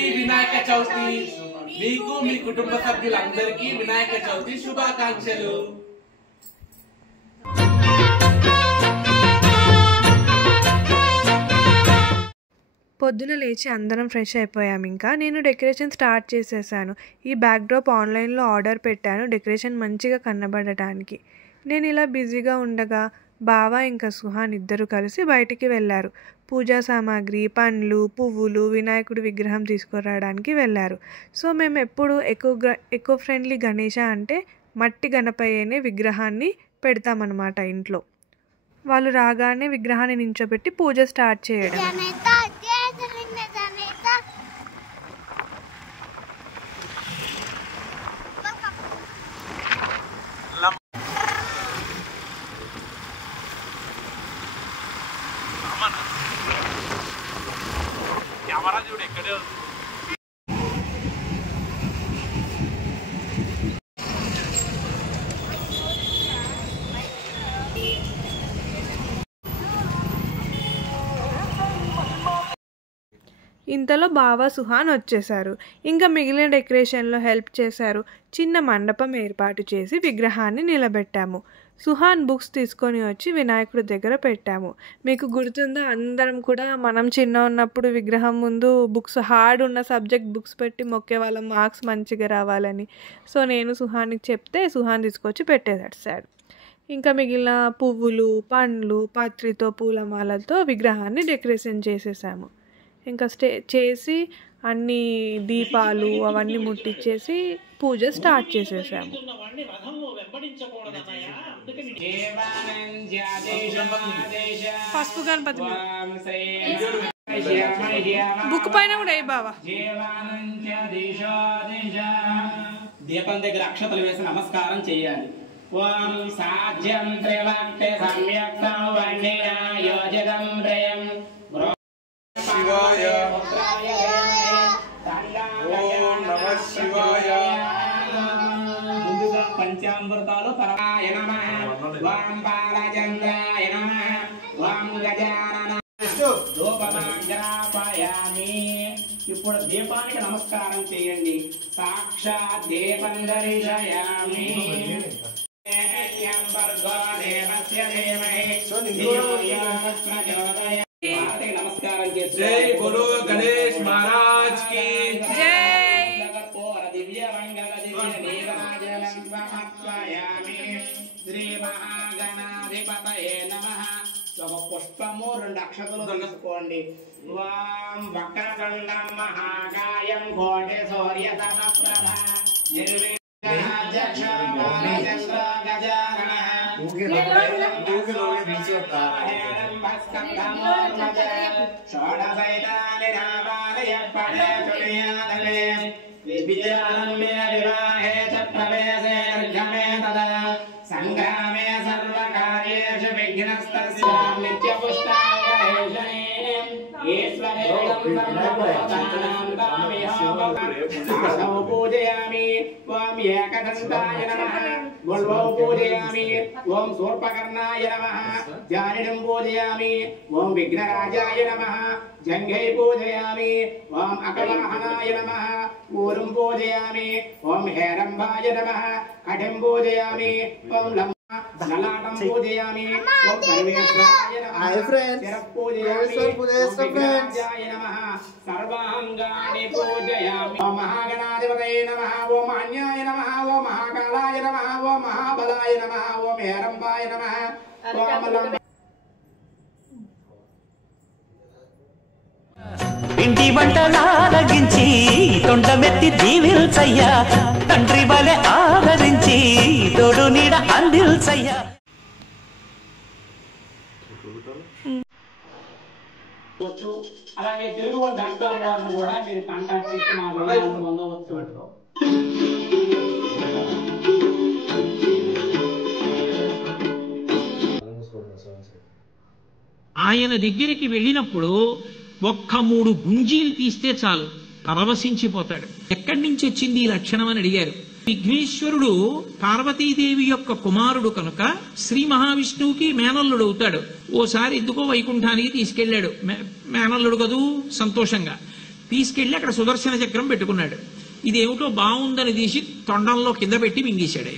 Happy Vinayaka Chavithi. మీకు మీ కుటుంబ సభ్యులందరికీ వినాయక చవితి శుభాకాంక్షలు. పొద్దున లేచి అందరం ఫ్రెష్ అయిపోయాము. ఇంకా నేను డెకరేషన్ స్టార్ట్ చేసేసాను. ఈ బ్యాక్డ్రాప్ ఆన్లైన్లో ఆర్డర్ పెట్టాను డెకరేషన్ మంచిగా కనబడటానికి. నేను ఇలా బిజీగా ఉండగా బావ ఇంకా సుహాన్ ఇద్దరు కలిసి బయటికి వెళ్ళారు. పూజా సామాగ్రి, పండ్లు, పువ్వులు, వినాయకుడి విగ్రహం తీసుకురావడానికి వెళ్ళారు. సో మేము ఎప్పుడు ఎకో ఫ్రెండ్లీ గణేష అంటే మట్టి గణపయ్యనే విగ్రహాన్ని పెడతామన్నమాట ఇంట్లో. వాళ్ళు రాగానే విగ్రహాన్ని నించోబెట్టి పూజ స్టార్ట్ చేయడం. ఇంతలో బావ సుహాన్ వచ్చేశారు. ఇంకా మిగిలిన డెకరేషన్లో హెల్ప్ చేశారు. చిన్న మండపం ఏర్పాటు చేసి విగ్రహాన్ని నిలబెట్టాము. సుహాన్ బుక్స్ తీసుకొని వచ్చి వినాయకుడి దగ్గర పెట్టాము. మీకు గుర్తుందా, అందరం కూడా మనం చిన్న ఉన్నప్పుడు విగ్రహం ముందు బుక్స్, హార్డ్ ఉన్న సబ్జెక్ట్ బుక్స్ పెట్టి మొక్కే వాళ్ళం మార్క్స్ మంచిగా రావాలని. సో నేను సుహాన్కి చెప్తే సుహాన్ తీసుకొచ్చి పెట్టేసాడు. ఇంకా మిగిలిన పువ్వులు, పండ్లు, పత్రితో, పూలమాలతో విగ్రహాన్ని డెకరేషన్ చేసేసాము. ఇంకా చేసి అన్ని దీపాలు అవన్నీ ముట్టించేసి పూజ స్టార్ట్ చేసేసాము. పసుపు గణపతి బుక్ పైన కూడా ఏ బావా దీపం దగ్గర అక్షతలు వేసి నమస్కారం చేయాలి. ఓం సాధ్యం త్రివక్తే సమ్యక్తం వండినా యోజకం త్రయం శివాయ ఓం నమః శివాయ. ముందుగా పంచామృతాలు పరాయ నమః, ఓం బాలచంద్రాయ నమః, ఓం గజానన ధూపమాగ్రాపయామి. ఇప్పుడు దీపానికి నమస్కారం చేయండి. సాక్షాత్ దీపం దర్శయామి. నమస్కారం చేసి జై బోలో గణేష్ మహారాజ్ కి జై. దివ్య మంగళ దివ్య నీరాజనం సమర్పయామి. శ్రీ మహాగణాధిపతయే నమః. ఒక పుష్పము 2 అక్షతలు తీసుకోండి. ఓం వక్రతుండం మహాకాయం కోటి సూర్య సమప్రభ నిర్విఘ్నం బాలచంద్ర గజానన షోడశైతాని రామాలయ పడేతునియాదలే విద్యారంభే వివాహే చ ప్రవేశే నిర్గమే తదా సంగ్రామే సర్వకార్యేషు విఘ్నస్తస్య నిత్యపుష్టాంగేషణే ఈశ్వరేణం సర్వభూతానాం తామిహోపం పూజయామి. ఓం ఏకదంతాయ నమః. గుల్వౌ పూజయామి. ఓం శూర్పకర్ణాయ నమః. జానిడం పూజయామి. ఓం విఘ్నరాజాయ నమః. జంఘై పూజయామి. ఓం అకవాహనాయ నమః. ఊరుం పూజయామి. ఓం హేరంబాయ నమః. కఠిం పూజయామి. ఓం లలాటం పూజయామి. ఓం సర్వేశ్వరాయ నమః. శిరః పూజయామి. ఓం విఘ్నరాజాయ నమః. సర్వాంగాని పూజయామి. ఓం మహాగణాధిపతయే నమః. ఓం అన్యాయ నమః. ఓం మహాకాలాయ నమః. ఓం మహాబలాయ నమః. ఓం హేరంబాయ నమః. ఓం ఇంటి వంటలారగించి తొండమెత్తి దీవిల్చయ్యా. తండ్రి వలె ఆదరించి తోడు నీడ అందిల్చయ్యా. అలాగే తెలుగు డాక్టర్ కూడా మీరు కాంటాక్ట్ చేసి మా పొందవచ్చు. ఆయన దగ్గరికి వెళ్ళినప్పుడు ఒక్క 3 గుంజీలు తీస్తే చాలు, పరవశించిపోతాడు. ఎక్కడి నుంచి వచ్చింది ఈ లక్షణం అని అడిగారు. విఘ్నేశ్వరుడు పార్వతీదేవి యొక్క కుమారుడు కనుక శ్రీ మహావిష్ణువుకి మేనల్లుడు అవుతాడు. ఓసారి ఎందుకో వైకుంఠానికి తీసుకెళ్లాడు, మేనల్లుడు కదూ సంతోషంగా. తీసుకెళ్లి అక్కడ సుదర్శన చక్రం పెట్టుకున్నాడు. ఇదేమిటో బాగుందని తీసి తొండంలో కింద పెట్టి మింగేశాడు.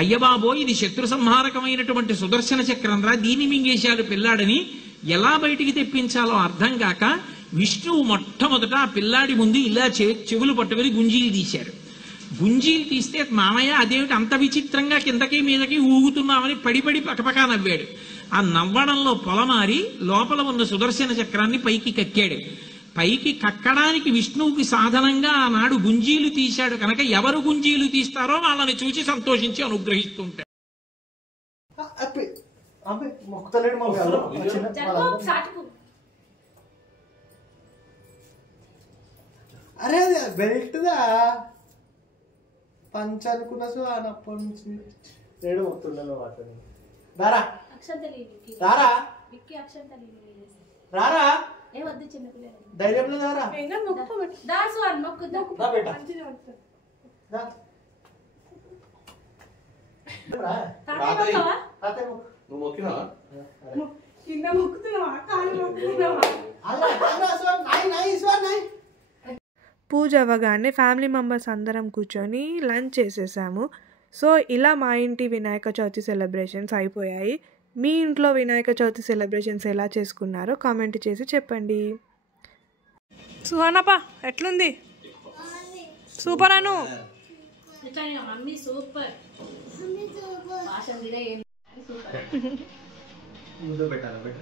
అయ్యబాబో ఇది శత్రు సంహారకమైనటువంటి సుదర్శన చక్రం రా, దీన్ని మింగేశాడు పిల్లాడని ఎలా బయటికి తెప్పించాలో అర్థం కాక విష్ణువు మొట్టమొదట ఆ పిల్లాడి ముందు ఇలా చెవులు పట్టుకుని గుంజీలు తీశాడు. గుంజీలు తీస్తే మామయ్య అదేమిటి అంత విచిత్రంగా కిందకి మీదకి ఊగుతున్నామని పడిపడి పకపకా నవ్వాడు. ఆ నవ్వడంలో పొలమారి లోపల ఉన్న సుదర్శన చక్రాన్ని పైకి కక్కాడు. పైకి కక్కడానికి విష్ణువుకి సాధనంగా ఆనాడు గుంజీలు తీశాడు కనుక ఎవరు గుంజీలు తీస్తారో వాళ్ళని చూసి సంతోషించి అనుగ్రహిస్తుంటాడు. అరే అదే బెల్ట్దా పంచ అనుకున్నా సో అప్పటి నుంచి నేను మొత్తుండను వాటిని. రారా రారా రారా ధైర్యంలో దారా నువ్వు మొక్కినావా? పూజ అవ్వగానే ఫ్యామిలీ మెంబర్స్ అందరం కూర్చొని లంచ్ చేసేసాము. సో ఇలా మా ఇంటి వినాయక చవితి సెలబ్రేషన్స్ అయిపోయాయి. మీ ఇంట్లో వినాయక చవితి సెలబ్రేషన్స్ ఎలా చేసుకున్నారో కామెంట్ చేసి చెప్పండి. సుహానపా ఎట్లుంది? సూపర్ అను. ముందు పెట్టాలి.